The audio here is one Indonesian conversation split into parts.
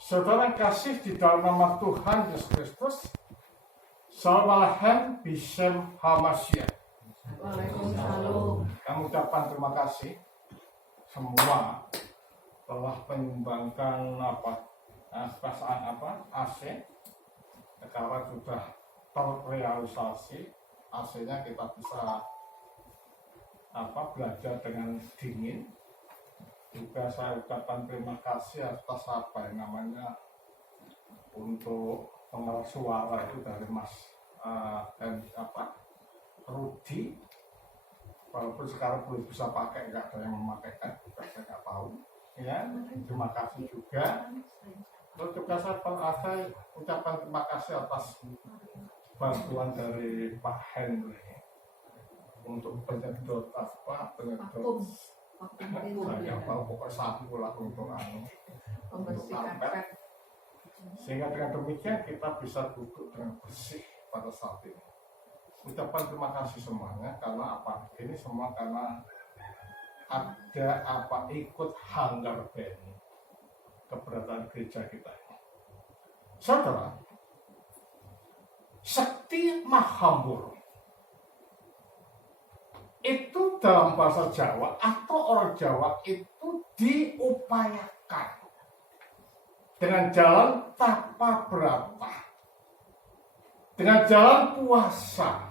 Saudara kasih di dalam nama Tuhan Yesus Kristus, Shalom Bishem Hamasya. Waalaikumsalam. Kami ucapkan terima kasih semua telah menyumbangkan perasaan AC. Sekarang sudah terrealisasi AC-nya, kita bisa belajar dengan dingin. Juga saya ucapkan terima kasih atas untuk pengeras suara itu dari Mas Rudi. Walaupun sekarang belum bisa pakai, nggak ada yang memakaikan, juga saya nggak tahu. Ya, terima kasih juga. Terus juga saya ucapkan terima kasih atas bantuan dari Pak Henry untuk penyedot saya tahu pokok satu lah untuk karpet, sehingga dengan demikian kita bisa duduk dengan bersih pada saat ini. Ucapan terima kasih semuanya karena ini semua karena ada ikut Hanggar Beni keberadaan gereja kita ini. Saudara, Sakti Mahambur itu dalam bahasa Jawa atau orang Jawa itu diupayakan dengan jalan tapa berata, dengan jalan puasa,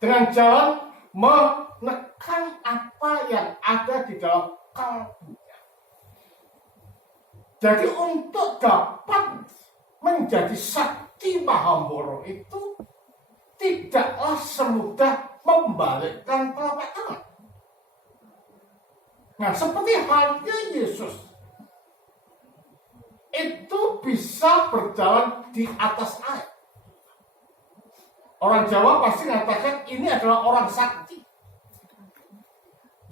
dengan jalan menekan apa yang ada di dalam kalbunya. Jadi untuk dapat menjadi Sakti Mahamboro itu tidaklah semudah membalikkan telapak tangan. Nah, seperti halnya Yesus itu bisa berjalan di atas air. Orang Jawa pasti mengatakan ini adalah orang sakti,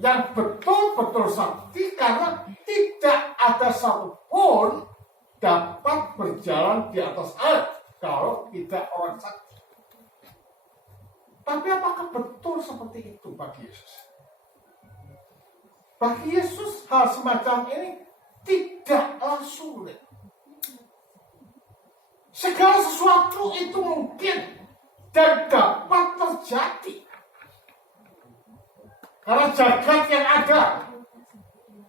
yang betul-betul sakti karena tidak ada satupun dapat berjalan di atas air kalau tidak orang sakti. Tapi apakah betul seperti itu bagi Yesus? Bagi Yesus hal semacam ini tidaklah sulit. Segala sesuatu itu mungkin dan dapat terjadi. Karena jagat yang ada,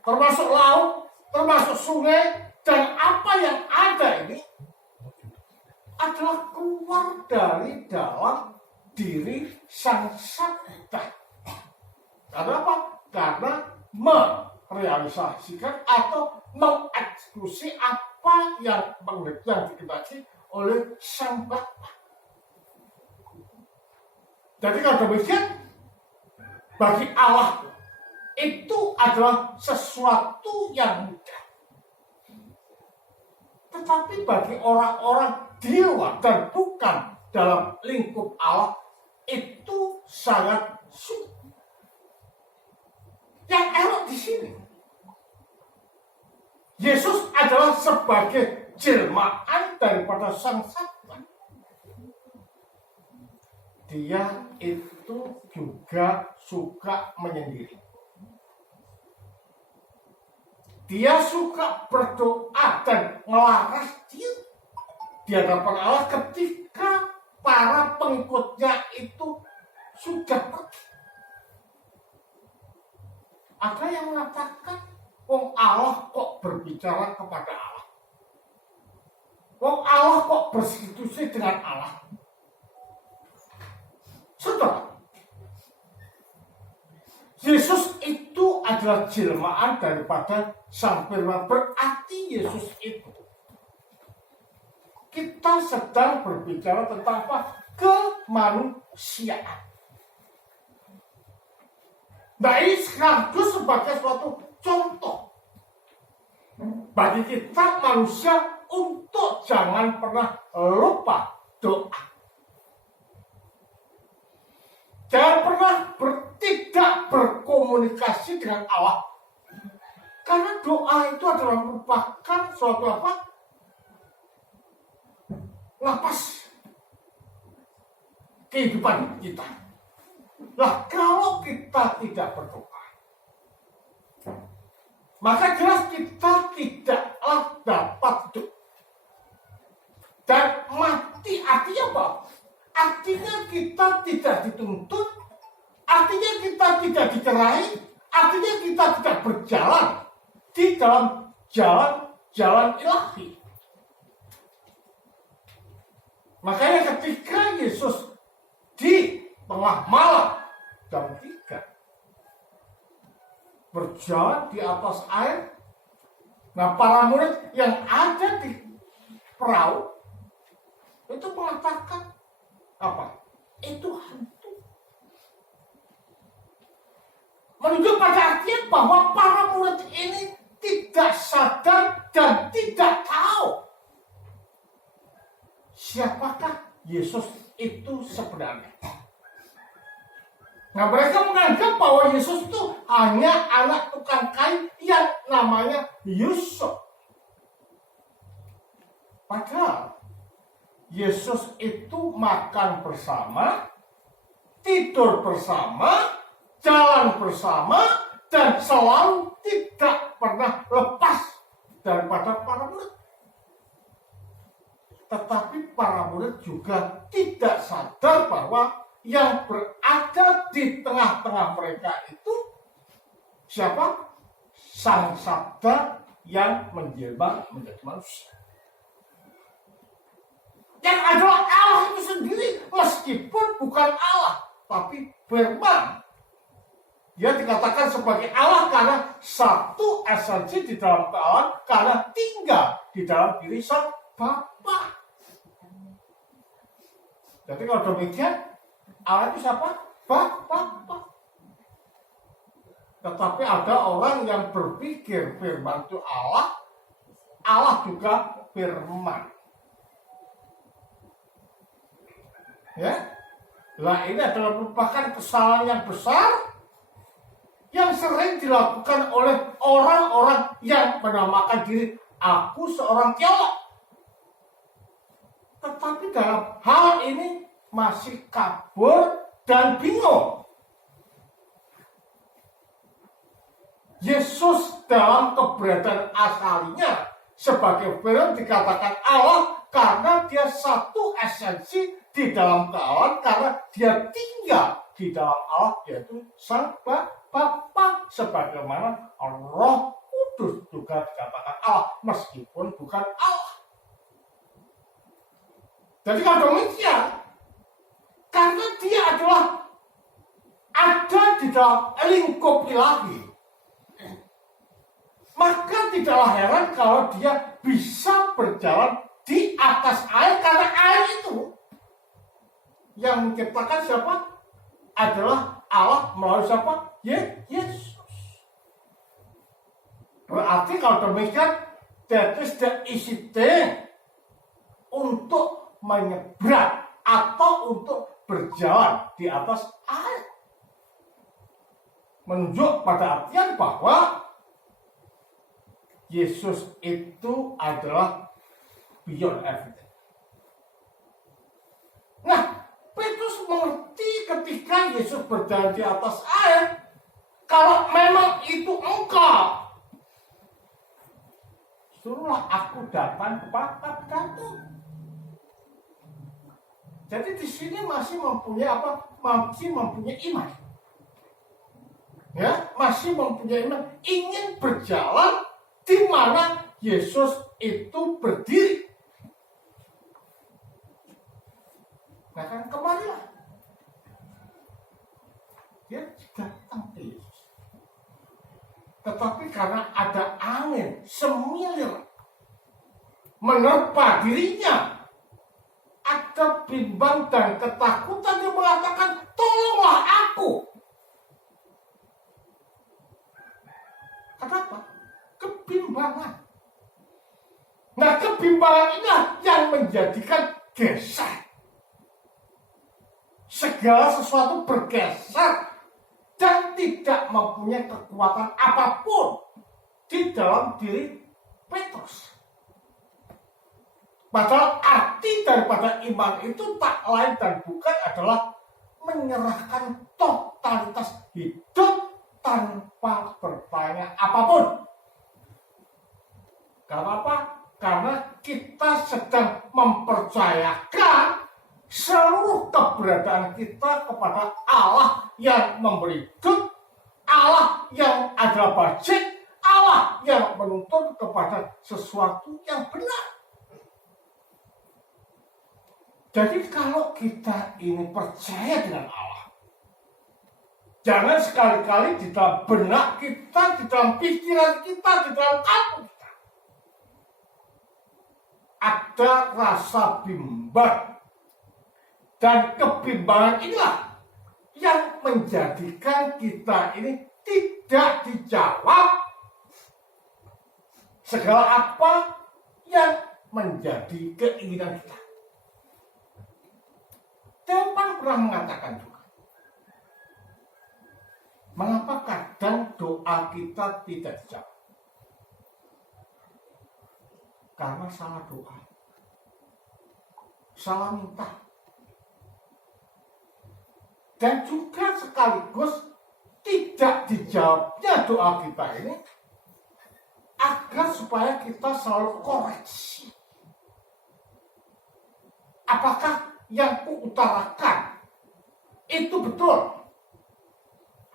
termasuk laut, termasuk sungai, dan apa yang ada ini adalah keluar dari dalam diri sang sakta. Karena apa? Karena merealisasikan atau mengeksekusi apa yang dikehendaki oleh sang Bapa. Jadi kalau demikian, bagi Allah itu adalah sesuatu yang mudah. Tetapi bagi orang-orang di luar dan bukan dalam lingkup Allah itu sangat sulit. Yang elok di sini, Yesus adalah sebagai jelmaan daripada sang sakti. Dia itu juga suka menyendiri. Dia suka berdoa dan melaras diri di hadapan Allah ketika para pengikutnya itu sudah pergi. Ada yang mengatakan, Allah kok berbicara kepada Allah? Allah kok bersekutu dengan Allah? Saudara, Yesus itu adalah jelmaan daripada Sang Firman. Berarti Yesus itu, kita sedang berbicara tentang apa? Kemanusiaan. Nah, ini sekaligus sebagai suatu contoh bagi kita manusia untuk jangan pernah lupa doa. Jangan pernah tidak berkomunikasi dengan Allah. Karena doa itu adalah merupakan suatu lapas kehidupan kita. Nah, kalau kita tidak berdoa, maka jelas kita tidaklah dapat tidak dituntut, artinya kita tidak dicerai, artinya kita tidak berjalan di dalam jalan ilahi. Makanya ketika Yesus di tengah malam jam 3 berjalan di atas air, nah para murid yang ada di perahu itu mengatakan apa? Itu hantu. Menunjuk pada artinya bahwa para murid ini tidak sadar dan tidak tahu siapakah Yesus itu sebenarnya. Nah, mereka menganggap bahwa Yesus itu hanya anak tukang kayu yang namanya Yusuf. Padahal Yesus itu makan bersama, tidur bersama, jalan bersama, dan selalu tidak pernah lepas daripada para murid. Tetapi para murid juga tidak sadar bahwa yang berada di tengah-tengah mereka itu siapa? Sang Sabda yang menjelma menjadi manusia. Yang adalah Allah itu sendiri, meskipun bukan Allah, tapi firman. Dia dikatakan sebagai Allah karena satu esensi di dalam kealahan, karena tinggal di dalam diri Sang Bapa. Jadi kalau demikian, Allah itu siapa? Bapa. Tetapi ada orang yang berpikir firman itu Allah, Allah juga firman. Ya, nah ini adalah merupakan kesalahan yang besar yang sering dilakukan oleh orang-orang yang menamakan diri aku seorang teolog. Tetapi dalam hal ini masih kabur dan bingung. Yesus dalam keberadaan asalinya sebagai firman dikatakan Allah karena dia satu esensi di dalam kealahan, karena dia tinggal di dalam Allah, yaitu Sang Bapa, sebagaimana Roh Kudus juga dikatakan Allah meskipun bukan Allah. Jadi kalau demikian, karena dia adalah ada di dalam lingkup ilahi, maka tidaklah heran kalau dia bisa berjalan di atas air, karena air itu yang menciptakan siapa? Adalah Allah melalui siapa? Yesus. Berarti kalau demikian, that is the easy thing untuk menyeberang atau untuk berjalan di atas air. Menunjuk pada artian bahwa Yesus itu adalah beyond everything. Nah, Petrus mengerti ketika Yesus berjalan di atas air, kalau memang itu engkau, suruhlah aku datang kepadamu. Jadi di sini masih mempunyai apa? Masih mempunyai iman. Ya, masih mempunyai iman, ingin berjalan di mana Yesus itu berdiri. Nah kan kemarilah. Dia datang ke Yesus. Tetapi karena ada angin semilir menerpa dirinya, ada bimbang dan ketakutan, dia mengatakan, tolonglah aku. Kenapa? Kebimbangan. Nah, kebimbangan ini yang menjadikan geser. Segala sesuatu bergeser dan tidak mempunyai kekuatan apapun di dalam diri Petrus. Padahal arti daripada iman itu tak lain dan bukan adalah menyerahkan totalitas hidup tanpa bertanya apapun. Karena apa? Karena kita sedang mempercayakan seluruh keberadaan kita kepada Allah yang memberi hidup, Allah yang adalah bajik, Allah yang menuntun kepada sesuatu yang benar. Jadi kalau kita ini percaya dengan Allah, jangan sekali-kali di dalam benak kita, di dalam pikiran kita, di dalam kalbu kita ada rasa bimbang. Dan kebimbangan inilah yang menjadikan kita ini tidak dijawab segala apa yang menjadi keinginan kita. Tuhan pernah mengatakan juga, mengapa kadang doa kita tidak dijawab? Karena salah doa, salah minta. Dan juga sekaligus tidak dijawabnya doa kita ini agar supaya kita selalu koreksi. Apakah yang kuutarakan itu betul?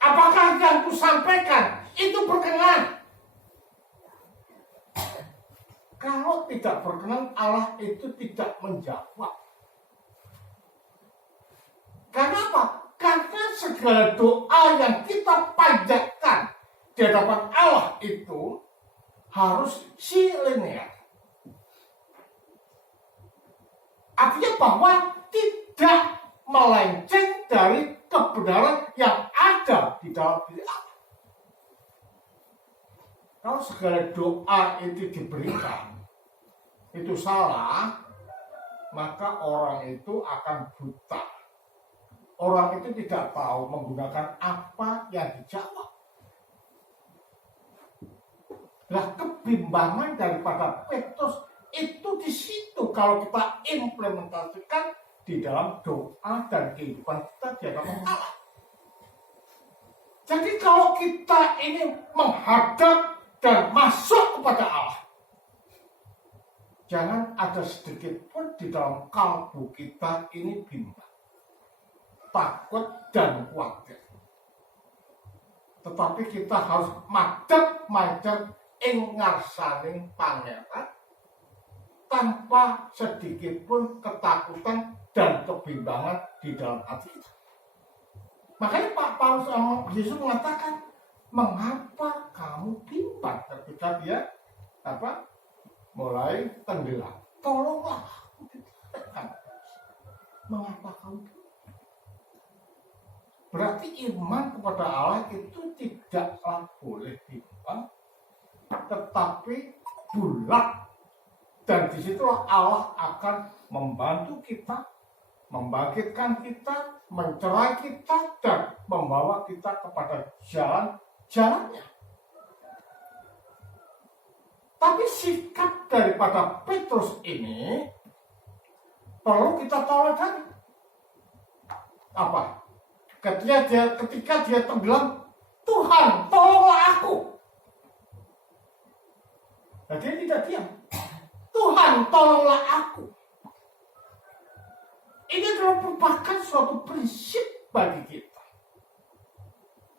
Apakah yang kusampaikan itu berkenan? Kalau tidak berkenan, Allah itu tidak menjawab. Karena apa? Karena segala doa yang kita panjatkan di hadapan Allah itu harus linear. Artinya bahwa tidak melenceng dari kebenaran yang ada di dalam diri Allah. Kalau segala doa itu diberikan, itu salah, maka orang itu akan buta. Orang itu tidak tahu menggunakan apa yang dijawab. Nah, kebimbangan daripada Petrus itu di situ kalau kita implementasikan di dalam doa dan kehidupan kita di hadapan Allah. Jadi kalau kita ini menghadap dan masuk kepada Allah, jangan ada sedikit pun di dalam kalbu kita ini bimbang, takut dan khawatir. Tetapi kita harus madhep ing ngarsaning Pangeran tanpa sedikit pun ketakutan dan kebimbangan di dalam hati kita. Makanya Pak Paulus Yesus mengatakan, mengapa kamu bimbang ketika dia mulai tenggelam? Tolonglah aku ditekan. Mengapa kamu bimbang? Berarti iman kepada Allah itu tidaklah boleh bimbang, tetapi bulat. Dan disitulah Allah akan membantu kita, membangkitkan kita, mencerai kita, dan membawa kita kepada jalan-jalannya. Tapi sikap daripada Petrus ini perlu kita teladani. Apa? Ketika dia tenggelam, Tuhan tolonglah aku. Nah, dia tidak diam. Tuhan tolonglah aku. Ini adalah merupakan suatu prinsip bagi kita.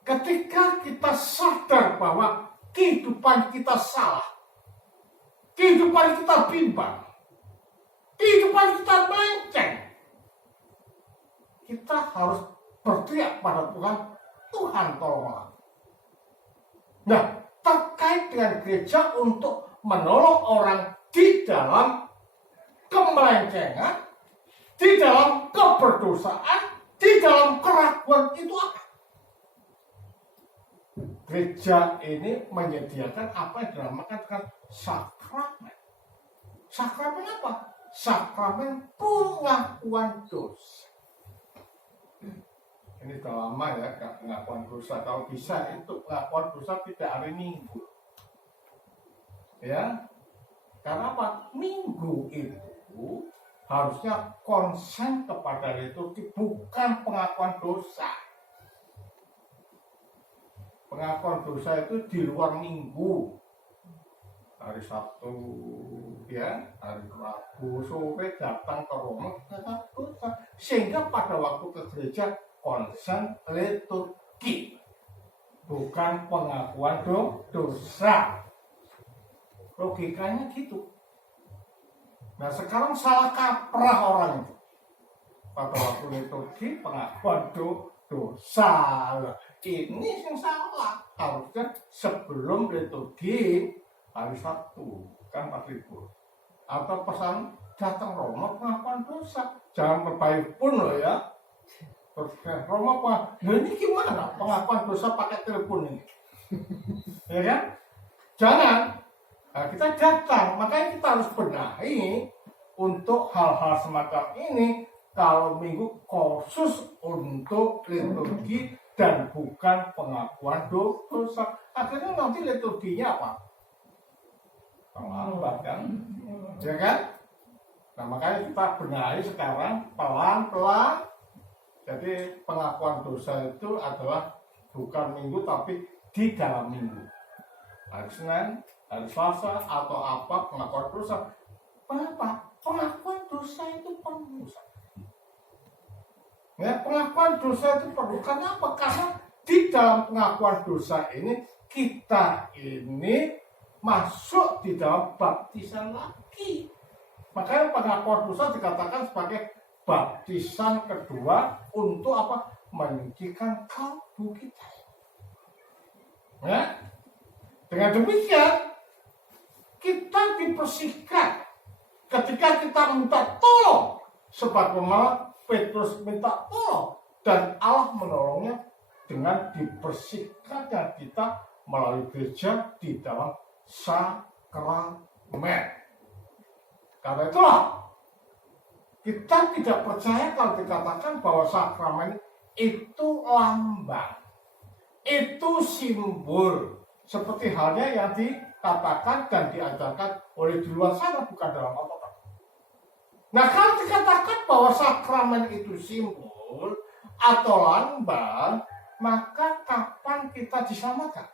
Ketika kita sadar bahwa kehidupan kita salah, kehidupan kita bimbang, kehidupan kita melenceng, kita harus berteriak pada Tuhan, Tuhan tolonglah. Nah, terkait dengan gereja untuk menolong orang di dalam kemelencengan, di dalam keberdosaan, di dalam keraguan itu apa? Gereja ini menyediakan apa yang dinamakan dengan sakramen. Sakramen apa? Sakramen pengakuan dosa. Ini sudah lama ya pengakuan dosa. Kalau bisa itu pengakuan dosa tidak hari Minggu. Ya, karena apa? Minggu itu harusnya konsen kepada liturgi, bukan pengakuan dosa. Pengakuan dosa itu di luar Minggu, hari Sabtu, ya hari Rabu sore datang ke Roma dosa, sehingga pada waktu ke gereja konsen liturgi, bukan pengakuan dosa. Logikanya gitu. Nah sekarang salah kaprah orang itu. Pada waktu liturgi pengakuan dosa. Ini yang salah. Harusnya sebelum liturgi hari Sabtu kan pas libur. Atau pesan datang Roma pengakuan dosa. Jangan berbaik pun loh ya. Terus Roma apa? Nah ini gimana pengakuan dosa pakai telepon ini? Ya kan? Jangan. Nah, kita datang, makanya kita harus benahi untuk hal-hal semacam ini. Kalau minggu khusus untuk liturgi dan bukan pengakuan dosa. Akhirnya nanti liturginya apa? Terlambat kan? Ya kan? Nah makanya kita benahi sekarang pelan-pelan. Jadi pengakuan dosa itu adalah bukan minggu tapi di dalam minggu. Hari Senin, hari Selasa atau apa pengakuan dosa. Kenapa? Pengakuan dosa itu perlu. Ya, pengakuan dosa itu perlu. Karena apa? Karena di dalam pengakuan dosa ini kita ini masuk di dalam baptisan lagi. Makanya pengakuan dosa dikatakan sebagai baptisan kedua untuk apa? Menyucikan kalbu kita. Ya? Dengan demikian kita dibersihkan ketika kita minta tolong, sebagaimana Petrus minta tolong dan Allah menolongnya dengan dibersihkannya kita melalui gereja di dalam sakramen. Karena itulah kita tidak percaya kalau dikatakan bahwa sakramen itu lambang, itu simbol, seperti halnya yang dikatakan dan diajarkan oleh di luar sana, bukan dalam Alkitab. Nah kalau dikatakan bahwa sakramen itu simbol atau lambang, maka kapan kita diselamatkan?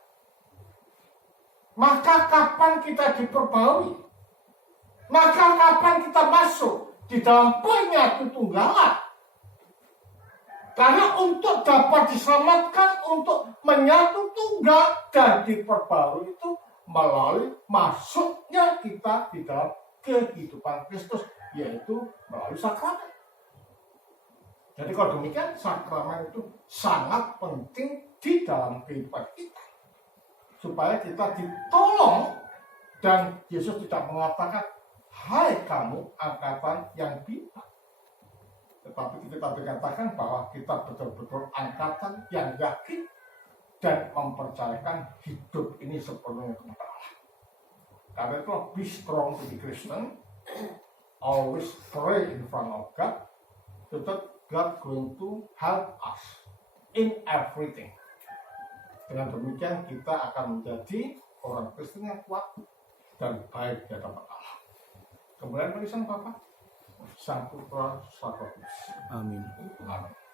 Maka kapan kita diperbaharui? Maka kapan kita masuk di dalam penyatu tunggalan? Karena untuk dapat diselamatkan, untuk menyatu tunggal dan diperbarui itu melalui masuknya kita di dalam kehidupan Kristus, yaitu melalui sakramen. Jadi kalau demikian, sakramen itu sangat penting di dalam kehidupan kita, supaya kita ditolong. Dan Yesus tidak mengatakan, hai kamu angkatan yang pintar. Tetapi kita dikatakan bahwa kita betul-betul angkatan yang yakin dan mempercayakan hidup ini sepenuhnya kepada Allah. Karena itu be strong to be Christian, always pray in front of God, so that God going to help us in everything. Dengan demikian kita akan menjadi orang Kristen yang kuat dan baik di hadapan Allah. Kemudian tulisan Bapak, Sang Putra, Sang Roh Kudus. Amin. Amin.